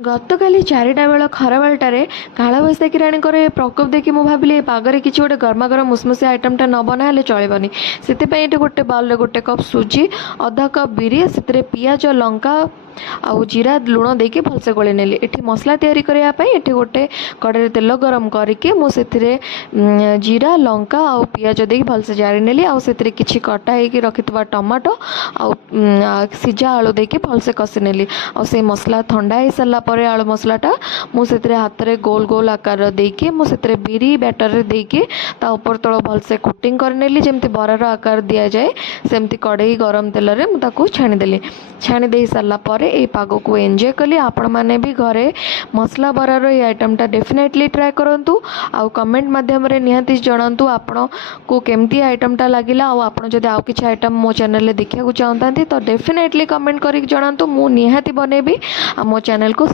ଗତକାଲି 4ଟା ବେଳ ଖରାବେଳଟାରେ କାଳବୈଶାଖୀ ରାଣୀଙ୍କର ଏ ପ୍ରକୋପ ଦେଖି ମୁଁ ଭାବିଲି ଏ ପାଗରେ କିଛି ଗୋଟେ ଗରମା ଗରମ ମୁସମୁସିଆ ଆଇଟମ୍ଟା ନ ବନାହେଲେ ଚଳିବନି। ସେଥିପାଇଁ ଏଠି ଗୋଟେ ବାଉଲ୍ରେ ଗୋଟେ କପ୍ ସୁଜି, ଅଧା କପ୍ ବିରି, ସେଥିରେ ପିଆଜ, ଲଙ୍କା ଆଉ ଜିରା ଲୁଣ ଦେଇକି ଭଲସେ ଗୋଳେଇ ନେଲି। ଏଠି ମସଲା ତିଆରି କରିବା ପାଇଁ ଏଠି ଗୋଟେ କଡ଼େଇରେ ତେଲ ଗରମ କରିକି ମୁଁ ସେଥିରେ ଜିରା, ଲଙ୍କା ଆଉ ପିଆଜ ଦେଇକି ଭଲସେ ଜାରି ନେଲି। ଆଉ ସେଥିରେ କିଛି କଟା ହେଇକି ରଖିଥିବା ଟମାଟୋ ଆଉ ସିଝା ଆଳୁ ଦେଇକି ଭଲସେ କଷି ନେଲି। ଆଉ ସେଇ ମସଲା ଥଣ୍ଡା ହେଇସାରିଲା ପରେ ଆଳୁ ମସଲାଟା ମୁଁ ସେଥିରେ ହାତରେ ଗୋଲ ଗୋଲ ଆକାରର ଦେଇକି ମୁଁ ସେଥିରେ ବିରି ବ୍ୟାଟରରେ ଦେଇକି ତା ଉପର ତଳ ଭଲସେ କୋଟିଂ କରିନେଲି। ଯେମିତି ବରାର ଆକାର ଦିଆଯାଏ ସେମିତି କଡ଼େଇ ଗରମ ତେଲରେ ମୁଁ ତାକୁ ଛାଣିଦେଲି। ଛାଣି ଦେଇ ସାରିଲା ପରେ ଏଇ ପାଗକୁ ଏନ୍ଜୟ କଲି। ଆପଣମାନେ ବି ଘରେ ମସଲା ବରାର ଏଇ ଆଇଟମ୍ଟା ଡେଫିନେଟଲି ଟ୍ରାଏ କରନ୍ତୁ। ଆଉ କମେଣ୍ଟ ମାଧ୍ୟମରେ ନିହାତି ଜଣାନ୍ତୁ ଆପଣଙ୍କୁ କେମିତି ଆଇଟମ୍ଟା ଲାଗିଲା। ଆଉ ଆପଣ ଯଦି ଆଉ କିଛି ଆଇଟମ୍ ମୋ ଚ୍ୟାନେଲରେ ଦେଖିବାକୁ ଚାହୁଁଥାନ୍ତି ତ ଡେଫିନେଟଲି କମେଣ୍ଟ କରିକି ଜଣାନ୍ତୁ। ମୁଁ ନିହାତି ବନେଇବି ଆଉ ମୋ ଚ୍ୟାନେଲକୁ